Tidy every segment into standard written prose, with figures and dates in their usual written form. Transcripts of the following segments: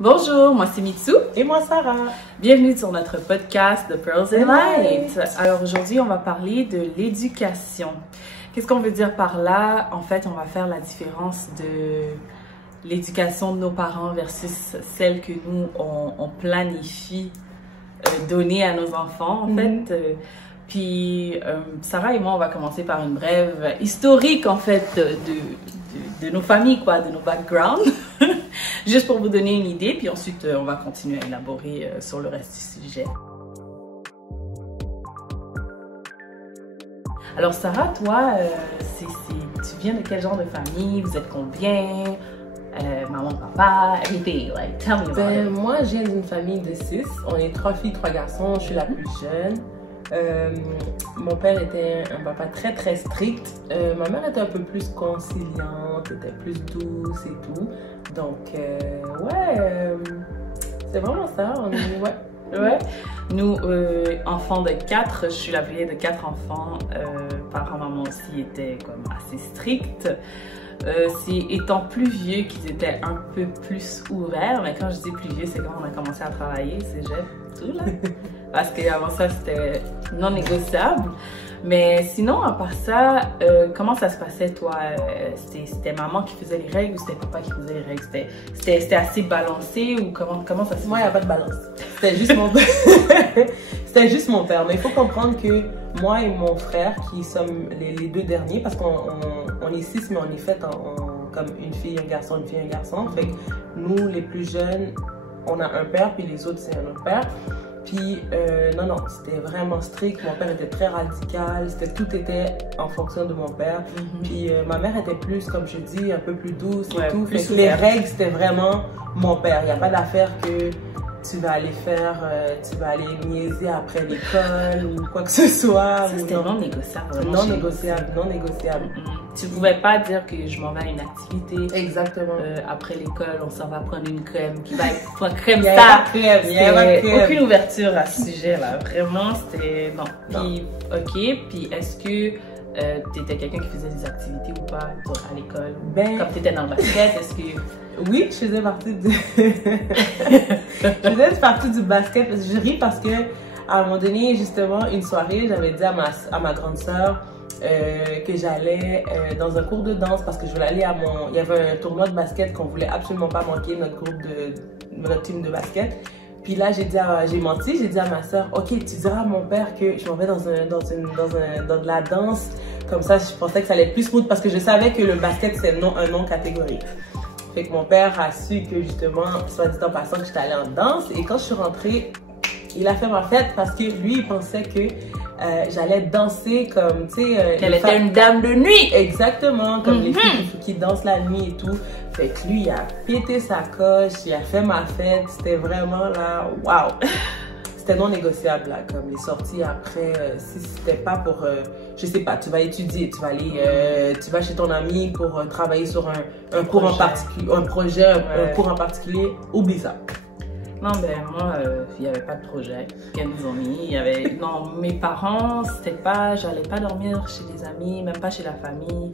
Bonjour, moi c'est Mitsu. Et moi Sarah. Bienvenue sur notre podcast The Pearls and Light. Alors aujourd'hui, on va parler de l'éducation. Qu'est-ce qu'on veut dire par là? En fait, on va faire la différence de l'éducation de nos parents versus celle que nous, on planifie donner à nos enfants, en fait. Puis Sarah et moi, on va commencer par une brève historique, en fait, de nos familles, quoi, de nos backgrounds. Juste pour vous donner une idée, puis ensuite on va continuer à élaborer sur le reste du sujet. Alors Sarah, toi, tu viens de quel genre de famille? Vous êtes combien? Maman, papa, everything, like, tell me about it. Moi, je viens d'une famille de 6. On est 3 filles, 3 garçons. Je suis la plus jeune. Mon père était un papa très très strict. Ma mère était un peu plus conciliante, était plus douce et tout. Donc, c'est vraiment ça. Ouais. Nous, enfants de 4, je suis la plus vieille de 4 enfants. Parents, maman aussi étaient comme assez stricts. C'est étant plus vieux qu'ils étaient un peu plus ouverts. Mais quand je dis plus vieux, c'est quand on a commencé à travailler, cégep, tout là. Parce qu'avant ça, c'était non négociable. Mais sinon, à part ça, comment ça se passait, toi? C'était maman qui faisait les règles ou c'était papa qui faisait les règles? C'était assez balancé ou comment ça se passait? Moi, il n'y a pas de balance. C'était juste mon père. C'était juste mon père. Mais il faut comprendre que moi et mon frère, qui sommes les deux derniers, parce qu'on est 6, mais on est fait comme une fille, un garçon, une fille, un garçon. Fait que nous, les plus jeunes, on a un père, puis les autres, c'est un autre père. Puis, non, c'était vraiment strict. Mon père était très radical. Tout était en fonction de mon père. Puis, ma mère était plus, comme je dis, un peu plus douce et tout. Fait que les règles, c'était vraiment mon père. Il n'y a pas d'affaire que tu vas aller faire, tu vas aller niaiser après l'école ou quoi que ce soit. C'était non négociable. Non négociable, non négociable. Tu pouvais pas dire que je m'en vais à une activité. Exactement. Après l'école, on s'en va prendre une crème qui va être crème ça. Aucune ouverture à ce sujet-là. Vraiment, c'était non. Puis, ok. Puis, est-ce que tu étais quelqu'un qui faisait des activités ou pas à l'école? Comme tu étais dans le basket, est-ce que... Oui, je faisais partie du... du basket. Je ris parce que à un moment donné, justement, une soirée, j'avais dit à ma grande sœur que j'allais dans un cours de danse parce que je voulais aller il y avait un tournoi de basket qu'on voulait absolument pas manquer, notre team de basket. Puis là, j'ai menti, j'ai dit à ma soeur, ok, tu diras à mon père que je m'en vais dans de la danse. Comme ça, je pensais que ça allait être plus smooth parce que je savais que le basket, c'est un nom catégorique. Fait que mon père a su que justement, soit dit en passant, que j'étais allée en danse. Et quand je suis rentrée, il a fait ma fête parce que lui, il pensait que j'allais danser comme, tu sais... Qu'elle était une dame de nuit! Exactement, comme les filles qui dansent la nuit et tout. Fait que lui, il a pété sa coche, il a fait ma fête. C'était vraiment là, waouh! C'était non négociable, là, comme les sorties après. Si c'était pas pour... je sais pas, tu vas étudier, tu vas aller... tu vas chez ton ami pour travailler sur un cours en particulier, un projet, un cours en particulier, oublie ça. Non, ben moi, il n'y avait pas de projet qu'elles nous ont mis. Non, mes parents, c'était pas... J'allais pas dormir chez des amis, même pas chez la famille.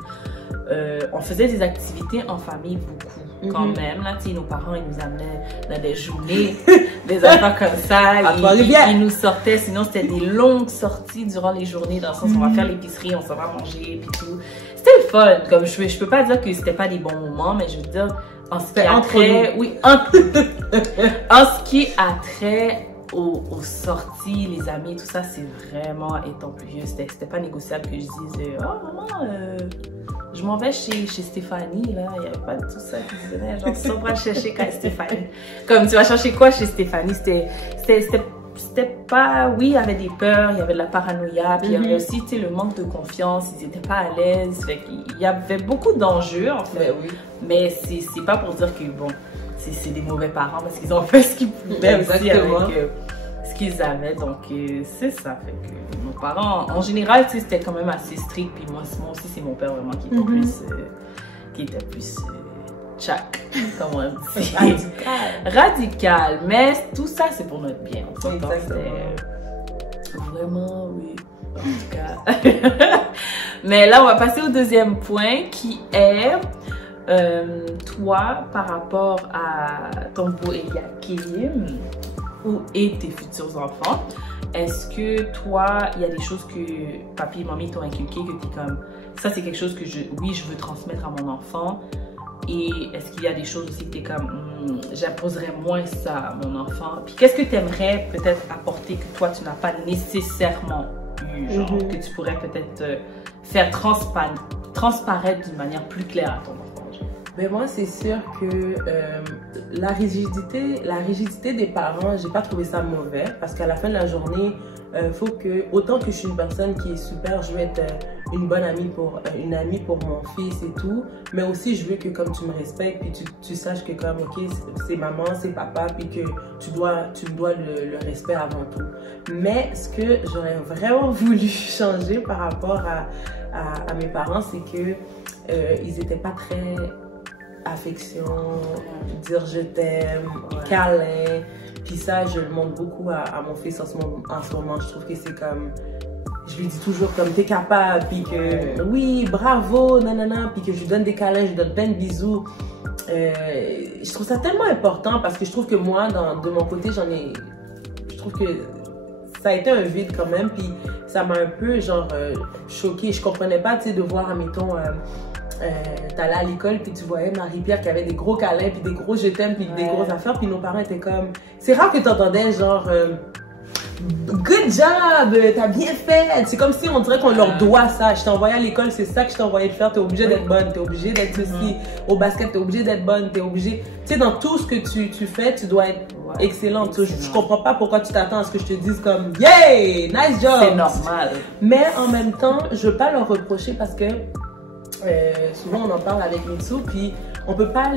On faisait des activités en famille beaucoup, quand même. Là, tu sais, nos parents, ils nous amenaient dans des journées, des affaires comme ça. Ils nous sortaient, sinon c'était des longues sorties durant les journées, dans le sens où on va faire l'épicerie, on s'en va manger, puis tout. C'était le fun. Comme je peux pas dire que c'était pas des bons moments, mais je veux dire... En ce qui a trait aux sorties, les amis, tout ça, c'est vraiment étant plus vieux. C'était pas négociable que je dise oh maman, je m'en vais chez Stéphanie, là. Il n'y avait pas de tout ça qui se venait. Genre, tu vas chercher quand Stéphanie. Comme tu vas chercher quoi chez Stéphanie? C'était pas... Oui, il y avait des peurs, il y avait de la paranoïa, puis il y avait aussi, tu sais, le manque de confiance, ils n'étaient pas à l'aise. Fait qu'il y avait beaucoup d'enjeux, en fait. Mais c'est pas pour dire que, bon, c'est des mauvais parents, parce qu'ils ont fait ce qu'ils pouvaient aussi avec ce qu'ils avaient. Donc, c'est ça. Fait que nos parents, en général, tu sais, c'était quand même assez strict. Puis moi aussi, c'est mon père vraiment qui était plus tchac, comme on dit. Radical. Mais tout ça, c'est pour notre bien. Vraiment, oui. En tout cas. Mais là, on va passer au deuxième point qui est Toi, par rapport à ton beau Eliakim et tes futurs enfants, est-ce que toi, il y a des choses que papi et mamie t'ont inculqué, que tu es comme, ça c'est quelque chose que je veux transmettre à mon enfant? Et est-ce qu'il y a des choses aussi que tu es comme, j'imposerais moins ça à mon enfant? Puis qu'est-ce que tu aimerais peut-être apporter que toi, tu n'as pas nécessairement eu, genre, que tu pourrais peut-être faire transparaître d'une manière plus claire à ton enfant? Ben moi, c'est sûr que la rigidité des parents, j'ai pas trouvé ça mauvais parce qu'à la fin de la journée, faut que, autant que je suis une personne qui est super, je veux être une bonne amie une amie pour mon fils et tout, mais aussi je veux que comme tu me respectes, puis tu saches que comme, ok, c'est maman, c'est papa, puis que tu dois le respect avant tout. Mais ce que j'aurais vraiment voulu changer par rapport à mes parents, c'est que ils étaient pas très affection, dire je t'aime, câlin. Puis ça, je le montre beaucoup à mon fils en ce moment. Je trouve que c'est comme, je lui dis toujours comme t'es capable, puis que oui, bravo, nanana, puis que je lui donne des câlins, je lui donne plein de bisous. Je trouve ça tellement important parce que je trouve que moi, de mon côté, je trouve que ça a été un vide quand même, puis ça m'a un peu genre choquée. Je comprenais pas, tu sais, de voir, admettons, t'allais à l'école puis tu voyais Marie-Pierre qui avait des gros câlins puis des gros je t'aime puis des grosses affaires, puis nos parents étaient comme, c'est rare que t'entendais genre good job, t'as bien fait. C'est comme si on dirait qu'on leur doit ça. Je t'ai envoyé à l'école, c'est ça que je t'ai envoyé de faire, t'es obligé d'être bonne, t'es obligé d'être ceci. Au basket, t'es obligé d'être bonne, t'es obligé, tu sais, dans tout ce que tu fais, tu dois être excellente. Je comprends pas pourquoi tu t'attends à ce que je te dise comme yay, nice job. C'est normal. Mais en même temps, je veux pas leur reprocher parce que souvent on en parle avec Mitsu, puis on peut pas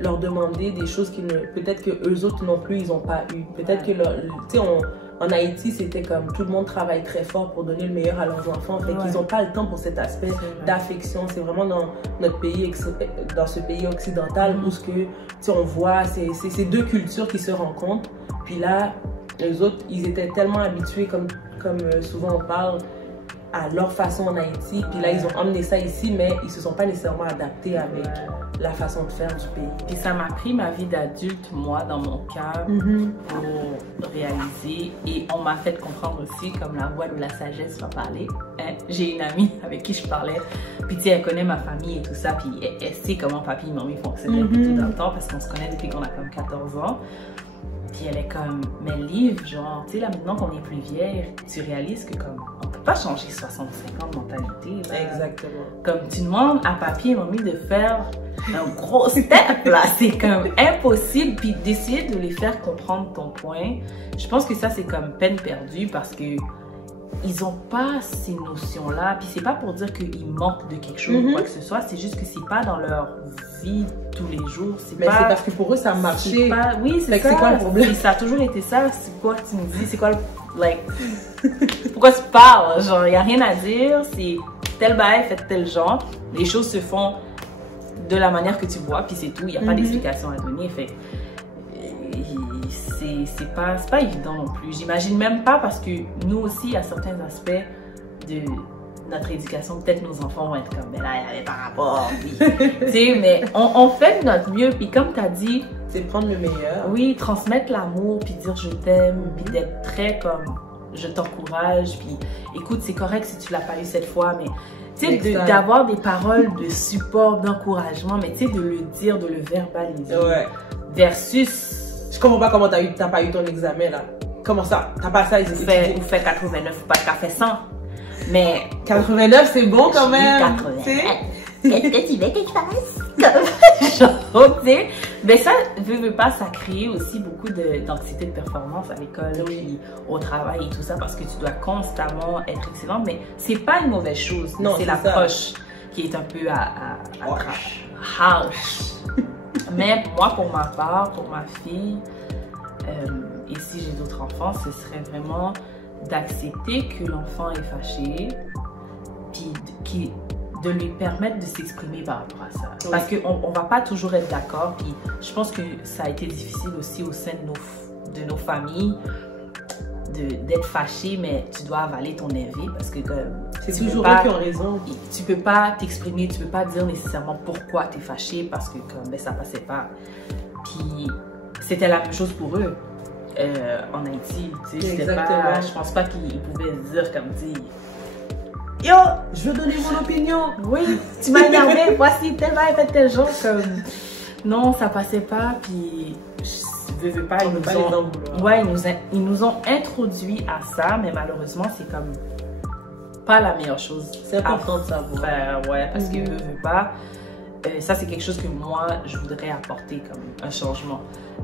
leur demander des choses qui peut-être que eux autres non plus ils ont pas eu. Peut-être que tu sais, en Haïti c'était comme tout le monde travaille très fort pour donner le meilleur à leurs enfants, fait qu'ils ont pas le temps pour cet aspect d'affection. C'est vraiment dans notre pays, dans ce pays occidental où ce que, tu sais, on voit ces deux cultures qui se rencontrent. Puis là, eux autres ils étaient tellement habitués, comme souvent on parle, à leur façon en Haïti, puis là ils ont emmené ça ici, mais ils se sont pas nécessairement adaptés avec la façon de faire du pays. Puis ça m'a pris ma vie d'adulte, moi, dans mon cas, pour réaliser, et on m'a fait comprendre aussi, comme la voix de la sagesse va parler. Hein? J'ai une amie avec qui je parlais, puis tu sais, elle connaît ma famille et tout ça, puis elle sait comment papy et mamie fonctionnaient tout dans le temps, parce qu'on se connaît depuis qu'on a comme 14 ans. Puis elle est comme, mais livre, genre, tu sais, là maintenant qu'on est plus vieille, tu réalises que comme, on peut pas changer 65 ans de mentalité. Là. Exactement. Comme tu demandes à papi et mamie de faire un gros step, là, c'est comme impossible. Puis d'essayer de les faire comprendre ton point, je pense que ça c'est comme peine perdue parce que ils ont pas ces notions-là. Puis c'est pas pour dire qu'ils manquent de quelque chose ou quoi que ce soit, c'est juste que c'est pas dans leur vie tous les jours. Mais c'est parce que pour eux ça a marché. Oui, c'est ça. C'est quoi le problème? Ça a toujours été ça. C'est quoi que tu me dis? C'est quoi le... Like... Pourquoi tu parles? Genre, il n'y a rien à dire. C'est tel bail, fait tel genre. Les choses se font de la manière que tu vois, puis c'est tout. Il n'y a pas d'explication à donner. Fait c'est pas évident non plus. J'imagine même pas parce que nous aussi, à certains aspects de notre éducation, peut-être nos enfants vont être comme, mais là, il n'y avait pas rapport. Tu sais, mais on fait de notre mieux. Puis comme tu as dit, c'est prendre le meilleur. Oui, transmettre l'amour, puis dire je t'aime, puis d'être très comme je t'encourage, puis écoute, c'est correct si tu l'as pas eu cette fois, mais tu sais, d'avoir des paroles de support, d'encouragement, mais tu sais, de le dire, de le verbaliser. Ouais. Versus. Je comprends pas comment t'as pas eu ton examen là. Comment ça? T'as pas ça? Ou fait 89, pas t'as fait 100. Mais 89, c'est bon quand même. 89. Qu'est-ce que tu veux que je fasse? Genre, tu sais. Mais ça, veut pas, ça crée aussi beaucoup d'anxiété de performance à l'école, puis au travail et tout ça, parce que tu dois constamment être excellente. Mais c'est pas une mauvaise chose. C'est l'approche qui est un peu harsh. Mais moi, pour ma part, pour ma fille, et si j'ai d'autres enfants, ce serait vraiment d'accepter que l'enfant est fâché, puis de lui permettre de s'exprimer par rapport à ça. Oui. Parce qu'on ne va pas toujours être d'accord, puis je pense que ça a été difficile aussi au sein de nos familles d'être fâché, mais tu dois avaler ton éveil parce que c'est toujours eux qui ont raison. Tu peux pas t'exprimer, tu peux pas dire nécessairement pourquoi tu es fâché parce que ben, ça passait pas. Puis c'était la même chose pour eux en Haïti. Tu sais, je pense pas qu'ils pouvaient dire comme dire yo, je veux donner mon opinion. Oui, tu m'as énervé, voici tel va fait tel jour comme non, ça passait pas. Puis je veux pas, ils nous ont introduit à ça, mais malheureusement c'est comme pas la meilleure chose. C'est important de savoir. Ouais, parce que veut pas. Ça, c'est quelque chose que moi, je voudrais apporter comme un changement.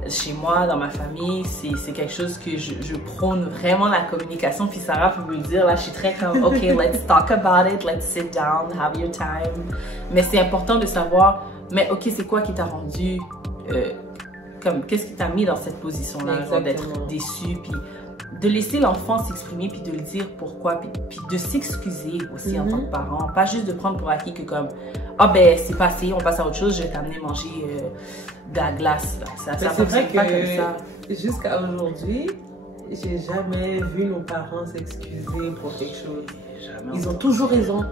Chez moi, dans ma famille, c'est quelque chose que je prône vraiment la communication. Puis Sarah peut me dire, là, je suis très comme, OK, let's talk about it, let's sit down, have your time. Mais c'est important de savoir, mais OK, c'est quoi qui t'a rendu, comme, qu'est-ce qui t'a mis dans cette position-là, d'être déçu, puis de laisser l'enfant s'exprimer, puis de le dire pourquoi, puis de s'excuser aussi en tant que parent. Pas juste de prendre pour acquis que comme, ah ben c'est passé, on passe à autre chose, je vais t'amener manger de la glace. Là. Ça fonctionne pas comme ça. Jusqu'à aujourd'hui, j'ai jamais vu nos parents s'excuser pour quelque chose. Jamais. Ils ont toujours raison.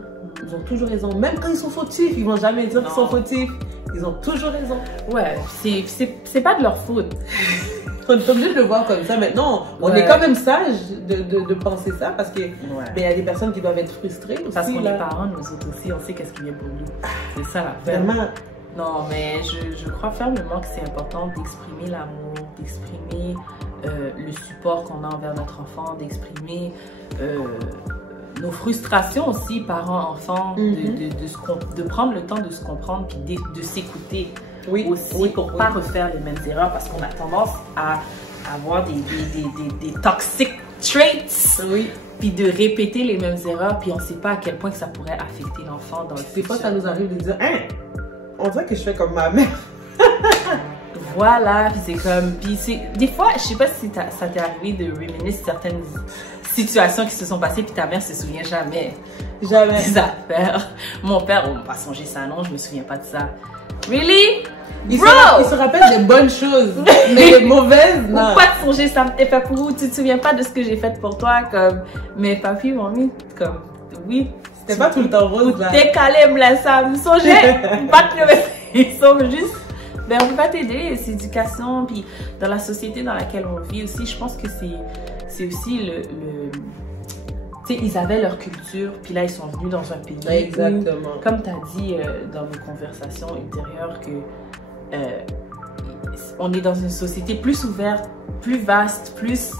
Ils ont toujours raison. Même quand ils sont fautifs, ils vont jamais dire qu'ils sont fautifs. Ils ont toujours raison. Ouais, c'est pas de leur faute. On est obligé de le voir comme ça maintenant. On est quand même sage de penser ça parce que il y a des personnes qui doivent être frustrées aussi. Parce qu'on est parents, nous autres aussi, on sait qu'est-ce qui vient pour nous. C'est ça l'affaire. Vraiment. Non, mais je crois fermement que c'est important d'exprimer l'amour, d'exprimer le support qu'on a envers notre enfant, d'exprimer nos frustrations aussi, parents-enfants, de prendre le temps de se comprendre puis de s'écouter. Aussi pour pas refaire les mêmes erreurs parce qu'on a tendance à avoir des toxic traits puis de répéter les mêmes erreurs puis on sait pas à quel point que ça pourrait affecter l'enfant dans le futur. Des fois ça nous arrive de dire hein, on dirait que je fais comme ma mère. Voilà, puis c'est comme des fois je sais pas si ça t'est arrivé de reminiscer certaines situations qui se sont passées puis ta mère se souvient jamais des affaires. Mon père, on va songer ça, non, je me souviens pas de ça. Really? Il se rappelle des bonnes choses, mais les mauvaises, non. Pourquoi te songer ça me fait pour vous? Tu te souviens pas de ce que j'ai fait pour toi? Comme, mais papi, mamie, comme, oui. C'était pas tout le temps rose, là. T'es calé, là, ça me songeait. Pas de ils sont juste, ben, on peut pas t'aider, c'est éducation, puis dans la société dans laquelle on vit aussi, je pense que c'est aussi tu sais, ils avaient leur culture, puis là, ils sont venus dans un pays exactement. Où, comme tu as dit dans nos conversations ultérieures, que on est dans une société plus ouverte, plus vaste, plus...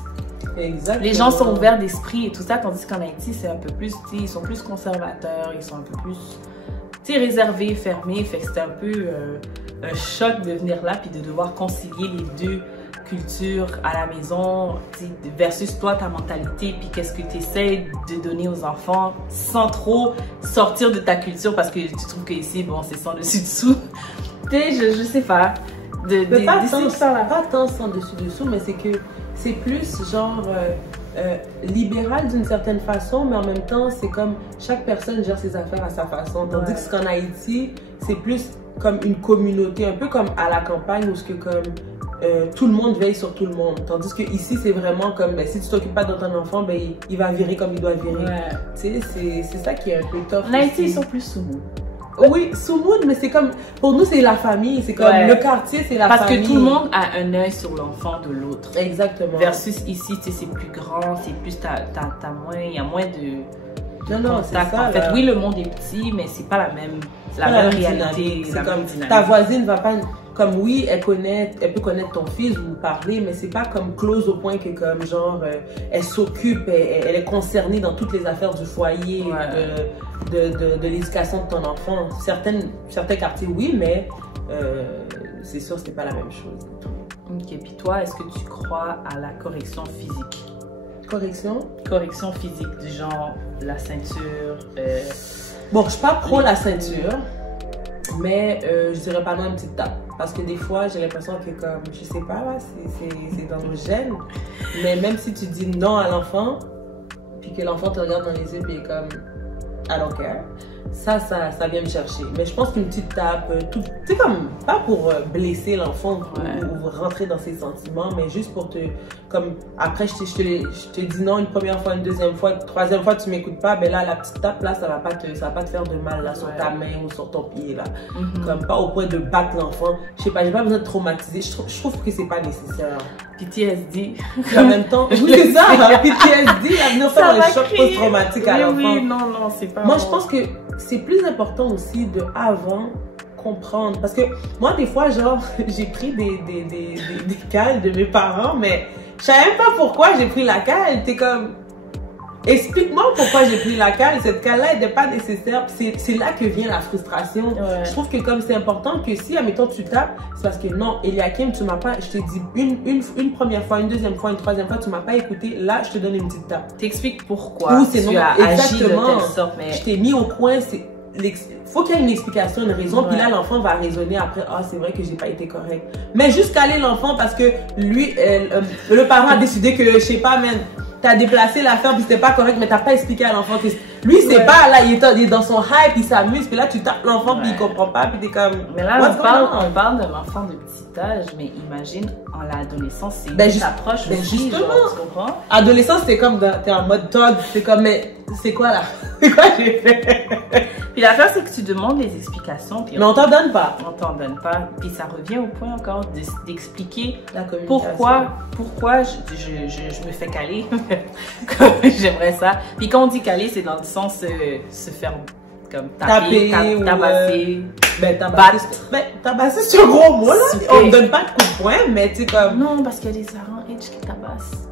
Exactement. Les gens sont ouverts d'esprit et tout ça, tandis qu'en Haïti, c'est un peu plus, ils sont plus conservateurs, ils sont un peu plus, tu sais, réservés, fermés, fait que c'était un peu un choc de venir là, puis de devoir concilier les deux culture à la maison versus toi, ta mentalité, puis qu'est-ce que tu essaies de donner aux enfants sans trop sortir de ta culture parce que tu trouves que ici, bon, c'est sans dessus-dessous. Tu sais, je sais pas. Pas tant sans dessus-dessous, mais c'est que c'est plus genre libéral d'une certaine façon, mais en même temps, c'est comme chaque personne gère ses affaires à sa façon. Tandis qu'en Haïti, c'est plus comme une communauté, un peu comme à la campagne où ce que comme tout le monde veille sur tout le monde. Tandis que ici c'est vraiment comme, ben, si tu t'occupes pas de ton enfant, ben, il va virer comme il doit virer. Tu sais, c'est ça qui est un peu tough. En Haïti, ils sont plus sous-mood. Oui, sous-mood, mais c'est comme, pour nous c'est la famille, c'est comme le quartier, c'est la famille. Parce que tout le monde a un œil sur l'enfant de l'autre. Exactement. Versus ici, tu sais, c'est plus grand, c'est plus, il y a moins de non, c'est ça. En fait, oui, le monde est petit, mais c'est pas la même réalité. C'est comme ta voisine va pas, comme oui, elle peut connaître ton fils ou parler, mais c'est pas comme close au point que comme genre elle s'occupe, elle est concernée dans toutes les affaires du foyer, de l'éducation de ton enfant. Certains quartiers oui, mais c'est sûr c'est pas la même chose. Ok, puis toi, est-ce que tu crois à la correction physique? Correction physique, du genre la ceinture. Bon, je suis pas pro la ceinture, mais je dirais pas non une petite tape. Parce que des fois, j'ai l'impression que comme, je sais pas là, c'est dans nos gènes. Mais même si tu dis non à l'enfant, puis que l'enfant te regarde dans les yeux, puis est comme, I don't care. Ça vient me chercher. Mais je pense qu'une petite tape, c'est comme, pas pour blesser l'enfant ou rentrer dans ses sentiments, mais juste pour te, comme, après je te dis non une première fois, une deuxième fois, troisième fois tu m'écoutes pas, ben là la petite tape là, ça va pas te faire de mal là sur ta main ou sur ton pied là. Comme pas au point de battre l'enfant. Je sais pas, j'ai pas besoin de traumatiser. Je trouve que c'est pas nécessaire. PTSD. En même temps, oui, c'est ça, PTSD, à venir faire un choc post-traumatique à l'enfant. Oui, non, c'est pas. Moi, je pense que c'est plus important aussi de avant comprendre. Parce que moi, des fois, genre, j'ai pris des cales de mes parents, mais je savais même pas pourquoi j'ai pris la cale. T'es comme, explique-moi pourquoi j'ai pris la cale. Cette cale-là n'était pas nécessaire. C'est là que vient la frustration. Ouais. Je trouve que comme c'est important que si, admettons, tu tapes, c'est parce que non, Eliakim, tu m'as pas, je t'ai dit une première fois, une deuxième fois, une troisième fois, tu m'as pas écouté. Là, je te donne une petite tape. T'expliques pourquoi Ou c'est tu non, as agi de telle sorte, mais... Je t'ai mis au point, faut qu'il y ait une explication, une raison, puis là l'enfant va raisonner après, ah c'est vrai que j'ai pas été correct. Mais juste caler l'enfant parce que lui, le parent a décidé que, je sais pas, man, t'as déplacé l'affaire puis c'était pas correct, mais t'as pas expliqué à l'enfant que lui c'est pas là, il est dans son hype, il s'amuse, puis là tu tapes l'enfant puis il comprend pas, puis t'es comme. Mais là on parle d'un enfant de petit âge, mais imagine en l'adolescence c'est une approche aussi, genre, tu comprends? Adolescence c'est comme t'es en mode Todd, c'est comme mais c'est quoi là? C'est quoi j'ai fait? Puis l'affaire c'est que tu demandes les explications, puis mais on t'en donne pas. On t'en donne pas, puis ça revient au point encore d'expliquer pourquoi je me fais caler. J'aimerais ça. Puis quand on dit caler, c'est dans le sens se faire comme taper, tabasser, battre. Tabasser c'est un gros mot là. On ne donne pas de coup de poing, mais tu sais comme. Non, parce qu'il y a des parents qui tabassent.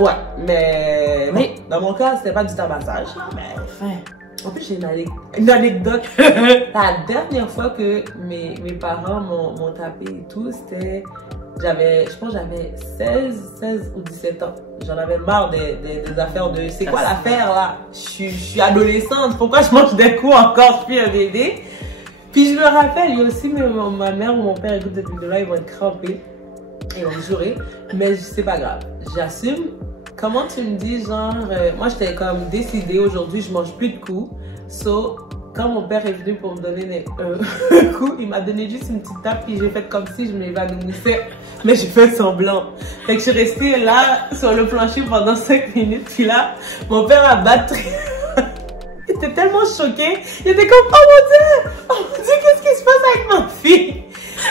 Ouais, mais dans mon cas, c'était pas du tabassage. Mais enfin. En plus, j'ai une anecdote. La dernière fois que mes parents m'ont tapé et tout, c'était. Je pense que j'avais 16 ou 17 ans. J'en avais marre des affaires de c'est quoi l'affaire là? Je suis adolescente, pourquoi je mange des coups encore? Je suis un bébé. Puis je me rappelle, il y a aussi ma mère ou mon père écoute depuis de là, ils vont être crampés. Ils vont me jurer. Mais c'est pas grave. J'assume. Comment tu me dis, genre, moi j'étais comme décidée aujourd'hui, je mange plus de coups. So, quand mon père est venu pour me donner un coup, il m'a donné juste une petite tape, puis j'ai fait comme si je m'évanouissais. Mais j'ai fait semblant. Fait que je suis restée là, sur le plancher pendant 5 minutes, puis là, mon père a battu. Il était tellement choqué. Il était comme, oh mon Dieu, qu'est-ce qui se passe avec ma fille?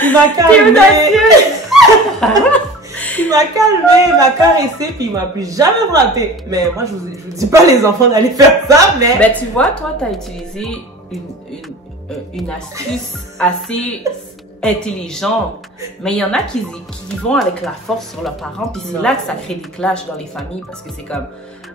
Il m'a calmé. Il m'a calmé, il m'a caressé, puis il m'a plus jamais frappé. Mais moi, je vous dis pas les enfants d'aller faire ça, mais... Ben, tu vois, toi, tu as utilisé une astuce assez intelligente. Mais il y en a qui vont avec la force sur leurs parents, puis c'est là que ça crée des clashs dans les familles, parce que c'est comme...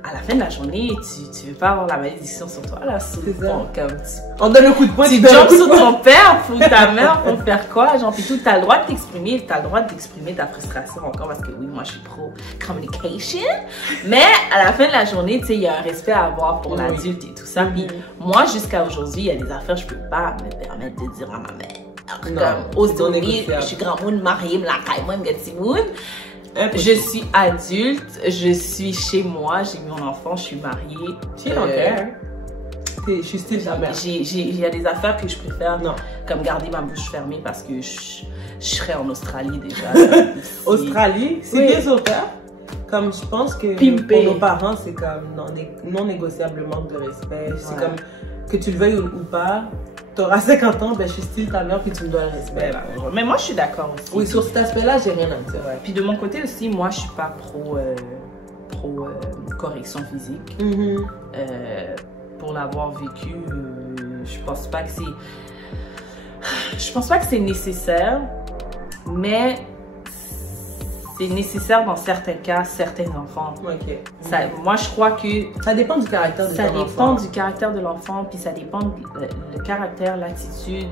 À la fin de la journée, tu veux pas avoir la malédiction sur toi, là. C'est ça. Comme on donne le coup de poing, tu jumpes sur ton père, pour ta mère, pour faire quoi? Genre, puis tout, t'as le droit de t'exprimer, ta frustration encore, parce que oui, moi, je suis pro communication. Mais à la fin de la journée, tu sais, il y a un respect à avoir pour l'adulte et tout ça. Puis moi, jusqu'à aujourd'hui, il y a des affaires, je peux pas me permettre de dire à ma mère. Comme, aujourd'hui, je suis grand monde, mariée, me la caille, moi, me get moon. Je suis adulte, je suis chez moi, j'ai mon enfant, je suis mariée. Je suis style ta mère. Il y a des affaires que je préfère comme garder ma bouche fermée parce que je serais en Australie déjà. Australie, c'est des auteurs. Comme je pense que pour nos parents, c'est comme non négociable manque de respect. C'est comme que tu le veuilles ou pas. T'auras 50 ans, ben je suis style ta mère, puis tu me dois le respect. Mais moi, je suis d'accord aussi. Oui, sur cet aspect-là, j'ai rien à dire. Puis de mon côté aussi, moi, je suis pas pro correction physique. Pour l'avoir vécu, je pense pas que c'est nécessaire, mais c'est nécessaire dans certains cas, certains enfants. Moi, je crois que... Ça dépend du caractère de l'enfant. Ça dépend du caractère de l'enfant, puis ça dépend du caractère, l'attitude,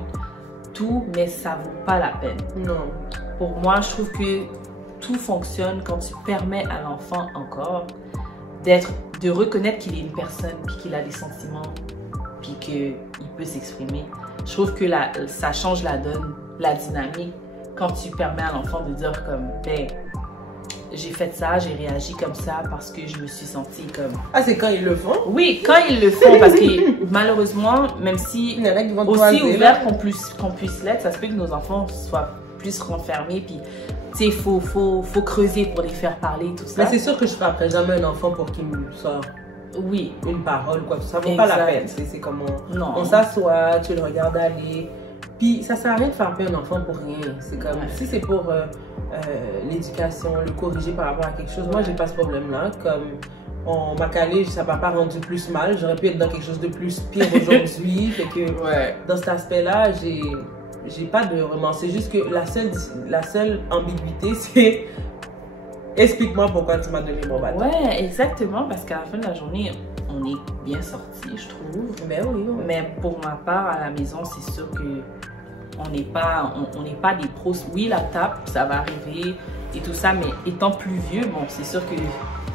tout, mais ça vaut pas la peine. Non. Pour moi, je trouve que tout fonctionne quand tu permets à l'enfant encore de reconnaître qu'il est une personne, puis qu'il a des sentiments, puis qu'il peut s'exprimer. Je trouve que ça change la donne, la dynamique, quand tu permets à l'enfant de dire comme, ben, j'ai fait ça, j'ai réagi comme ça parce que je me suis sentie comme... Ah, c'est quand ils le font? Oui, quand ils le font, parce que malheureusement, même si Il y en a qui vont aussi ouvert qu'on puisse l'être, ça se peut que nos enfants soient plus renfermés, puis tu sais, faut creuser pour les faire parler, tout ça. Mais c'est sûr que je frapperai jamais un enfant pour qu'il me sorte oui. une parole, quoi. Ça vaut pas la peine. C'est comme on s'assoit, tu le regardes aller. Puis ça sert à rien de frapper un enfant pour rien. C'est comme, si c'est pour l'éducation, le corriger par rapport à quelque chose, moi j'ai pas ce problème-là. Comme on m'a calé, ça m'a pas rendu plus mal. J'aurais pu être dans quelque chose de plus pire aujourd'hui. Fait que dans cet aspect-là, j'ai pas de remords. C'est juste que la seule ambiguïté, c'est explique-moi pourquoi tu m'as donné mon bâton. Ouais, exactement, parce qu'à la fin de la journée, on est bien sortis, je trouve. Ben oui. Mais pour ma part, à la maison, c'est sûr que on n'est pas des pros. Oui, la tape, ça va arriver et tout ça, mais étant plus vieux, bon, c'est sûr que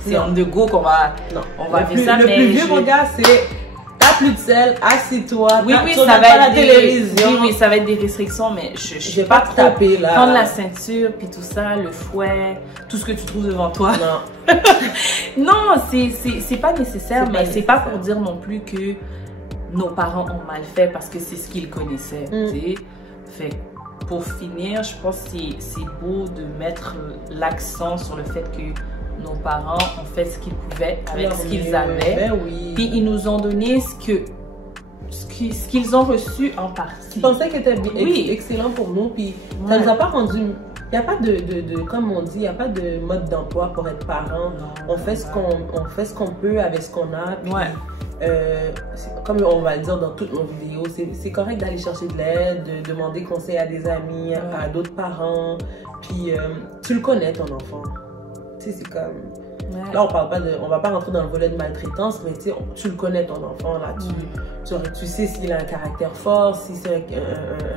c'est on the go qu'on va, on va faire ça. Le plus vieux, mon gars, c'est t'as plus de sel, assis-toi. Oui, ça va être la télévision. Oui, ça va être des restrictions, mais je vais pas trop taper là. Prendre la ceinture, puis tout ça, le fouet, tout ce que tu trouves devant toi. Non. Non, c'est pas nécessaire, mais c'est pas pour dire non plus que nos parents ont mal fait parce que c'est ce qu'ils connaissaient. Tu sais. Fait pour finir, je pense que c'est beau de mettre l'accent sur le fait que nos parents ont fait ce qu'ils pouvaient avec ce qu'ils avaient. Ben oui. Puis ils nous ont donné ce qu'ils ont reçu en partie. Je pensais que c'était excellent pour nous. Puis ça nous a pas rendu. Il n'y a pas comme on dit, il n'y a pas de mode d'emploi pour être parent. On fait ce qu'on peut avec ce qu'on a. Puis, comme on va le dire dans toutes nos vidéos, c'est correct d'aller chercher de l'aide, de demander conseil à des amis, à d'autres parents. Puis tu le connais ton enfant. Tu sais, c'est comme... Là, on parle pas on va pas rentrer dans le volet de maltraitance, mais tu le connais ton enfant, là. Tu sais s'il a un caractère fort, si c'est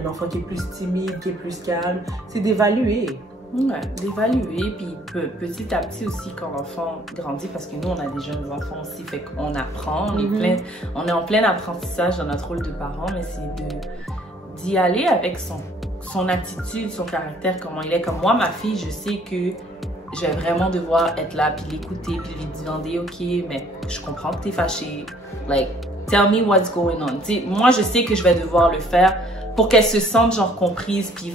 un enfant qui est plus timide, qui est plus calme. C'est d'évaluer. Ouais, d'évaluer, puis petit à petit aussi quand l'enfant grandit, parce que nous on a des jeunes enfants aussi, fait qu'on apprend, on est en plein apprentissage dans notre rôle de parent, mais c'est d'y aller avec son attitude, son caractère, comment il est. Comme moi, ma fille, je sais que je vais vraiment devoir être là, puis l'écouter, puis lui demander, ok, mais je comprends que t'es fâchée, like, tell me what's going on. T'sais, moi, je sais que je vais devoir le faire pour qu'elle se sente genre comprise, puis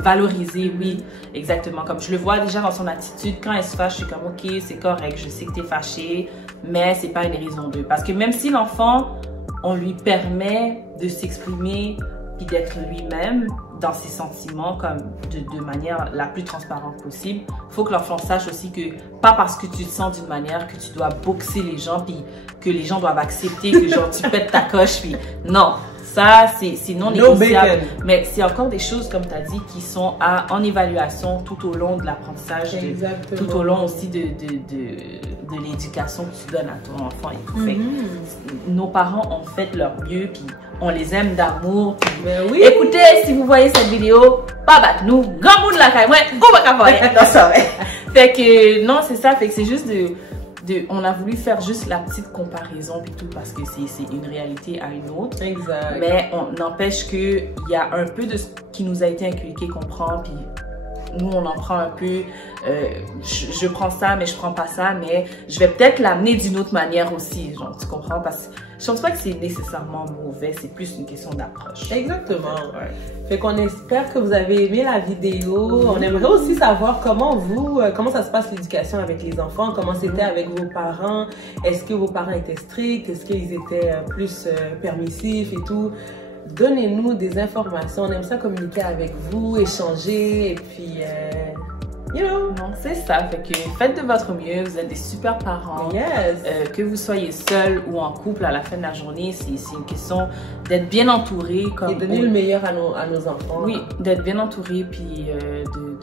valorisée, oui, exactement. Comme je le vois déjà dans son attitude, quand elle se fâche, je suis comme, ok, c'est correct, je sais que t'es fâchée, mais c'est pas une raison de. Parce que même si l'enfant, on lui permet de s'exprimer, puis d'être lui-même dans ses sentiments comme de manière la plus transparente possible, faut que l'enfant sache aussi que pas parce que tu te sens d'une manière que tu dois boxer les gens, puis que les gens doivent accepter que genre tu pètes ta coche, puis non. Ça, c'est non négociable. Mais c'est encore des choses, comme tu as dit, qui sont en évaluation tout au long de l'apprentissage, tout au long aussi de l'éducation que tu donnes à ton enfant. Et tout. Fait, nos parents ont fait leur mieux, puis on les aime d'amour. Oui. Écoutez, si vous voyez cette vidéo, pas battre nous, grand bout de la caille, ouais, on va qu'à faire ça. Fait que non, c'est ça. Fait que c'est juste on a voulu faire juste la petite comparaison puis tout parce que c'est une réalité à une autre. Exact. Mais on n'empêche qu'il y a un peu de ce qui nous a été inculqué qu'on prend, puis nous on en prend un peu. Je prends ça, mais je prends pas ça, mais je vais peut-être l'amener d'une autre manière aussi, genre, tu comprends? Parce que je pense pas que c'est nécessairement mauvais, c'est plus une question d'approche. Exactement. Fait qu'on espère que vous avez aimé la vidéo. On aimerait aussi savoir comment ça se passe l'éducation avec les enfants, comment c'était avec vos parents. Est-ce que vos parents étaient stricts? Est-ce qu'ils étaient plus permissifs et tout? Donnez-nous des informations. On aime ça communiquer avec vous, échanger et puis... Non, c'est ça. Fait que faites de votre mieux. Vous êtes des super parents. Yes. Que vous soyez seul ou en couple, à la fin de la journée, c'est une question d'être bien entouré. Et donner le meilleur à nos enfants. Oui, d'être bien entouré puis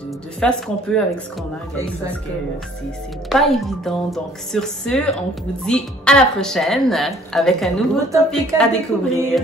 de faire ce qu'on peut avec ce qu'on a. Parce que c'est pas évident. Donc sur ce, on vous dit à la prochaine avec un nouveau topic à découvrir.